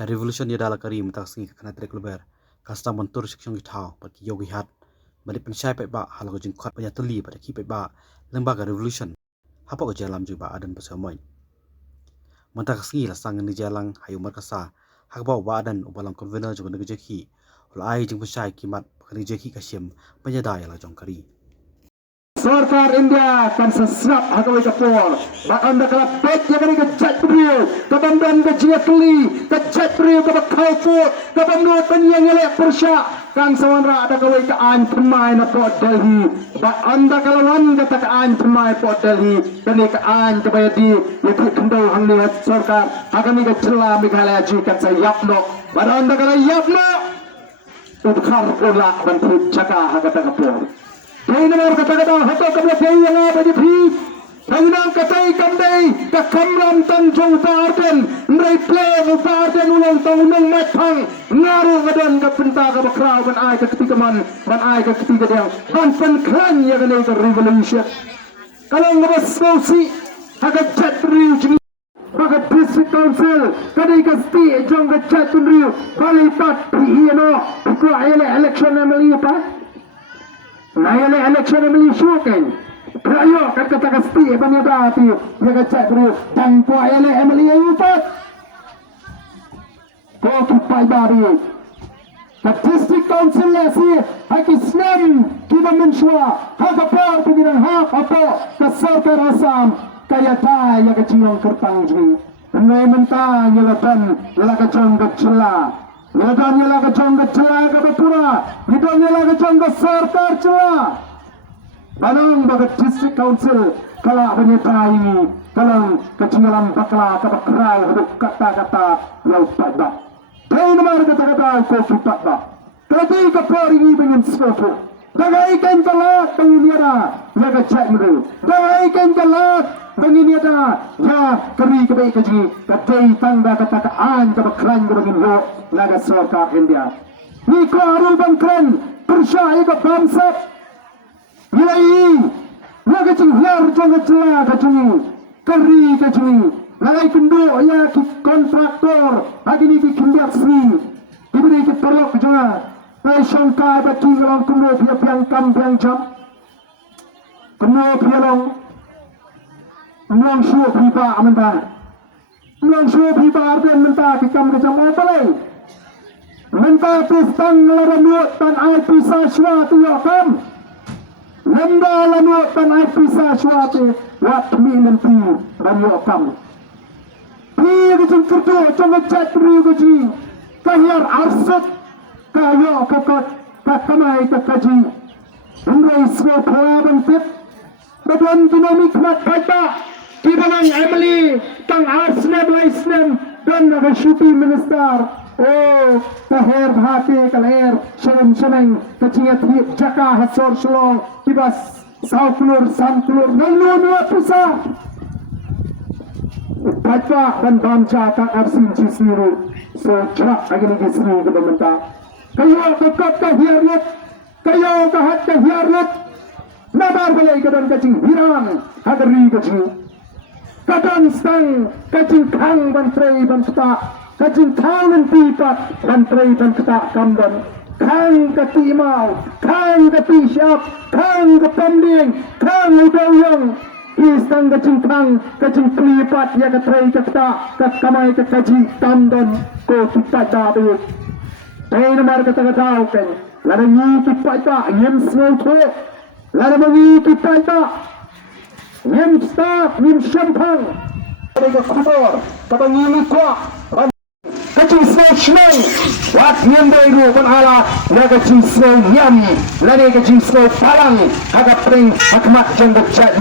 Ka Revolution Īada kari matak singi kana trek luber kasta montur seksyon githau pat ki yogi hat bani pynshai paidbah halago jing khat panya tuli pada ki paidbah lengba ka Revolution hapa ko jalam juba adan pasamoy matak singi la sang ni jalang hayu Markasa hakba wa adan ubalang convener juga nege jeki ulai jing pynshai kimat kani jeki kasyem penyadai la jong kari Sarkar India kan sesrap hagawai kapor ba anda kala pet ya kani kecet brio kabamdan ke jiakli kecet brio ke bakhauput kabamnu penyang ele persya kan sawanra ada kawai ka an pemai na Port Delhi ba anda kala wan kata ka an pemai Port Delhi kani ka an kebayadi yati kendau hang ni sarkar agani ke cela Meghalaya ji kan sayapno ba anda kala yapno udkhar ola bantu chaka hagata kapor Paynamer kata-kata hato kabla kayi yang apa di phi Payunang katay kamday kakamram tanjong uparten Nray play uparten ulang taunong matpang Ngaru ngadan kapenta kabakraw ban ay kaketiga man ban ay kaketiga diyang ban panklan ya ganay ka revolution Kalang ngabasawsi hagat chat riu jing Bagat district council kadai kasti jong ka chat riu balipat pihino Ikwa election emily pa Nayale election emily shuken Prayo kata kasti panyada ati yaga chat bro tanpo ele emily ayupat ko kipai baru the district council lesi haki snam kiba menshwa haga par pengiran hak apa ke sarkar Assam kaya ta yaga jinong kertang jing nay menta nyelatan laka jong kecela Nidon nila ka jong kecela ka bapura Nidon nila ka jong sarkar cela Banang baga district council Kala banyatai Kalang kecinalam bakla kabakral Haduk kata-kata laut paidbah Tayo naman kata-kata kofi paidbah Kati kaparingi bingin skopo Dagaikan kalat bangin yada Yaga cek mulu Dagaikan kalat bangin yada Ya kari kabai kaji Kadai tangga katakaan kabakran kabagin ho Laga sarkar India Ni ko arul bangkran Pynshai ka bamsat Nilai Laga cing hiar jong kecela kacungi Kari kacungi Lagai kendo ya ki kontraktor Agini ki kindiak sri Diberi ki perlok juga Ay syangka baki ngelong kendo pia piang kam piang jam Kendo pia long Nang syuh pipa mentah Nang syuh pipa artian mentah Kikam kecam apa lagi Mentah pistang laranut tan ay pisa syuatu yakam Lenda lanut tan ay pisa syuatu Watmi nanti dan yakam Pia kecam kertu Cuma cat periu kecam Kahyar arsut Kaya kakot kakamay kakaji Unray smo palaban tip Badan dinamik mat paidbah Kibanang Emily Tang arsnem laisnem Dan nagashuti minister Oh Taher bhati kaler Shalom shameng Kachingat hip jaka hasor shalom Kibas Sauklur samklur Nanglu nua pusa Paidbah dan bamja Kang absin jisniru So jrak agini gisni kebementah Kayo kakot kahiarlut Kayo kahat kahiarlut Nabar balay kadan kacing hirang Hagari kacing Kadan stang Kacing kang bantray bantuta Kacing tangan pipat Bantray bantuta kamban Kang katimaw Kang katishap Kang kapambing Kang udawyang Istang kacing kang Kacing pelipat Ya katray kakta Kakamay kakaji Tamdan Ko kita dabi Tayo naman kata-kata kan Lada ngikip paidbah Ngem small talk Lada mengikip paidbah Ngem staff Ngem syampang Mereka kubur Kata ngimik kuah Kacing small shnang Wat ngem dairu Panhala Lada kacing small nyam Lada kacing small palang Haga pring Hakmat janggut chat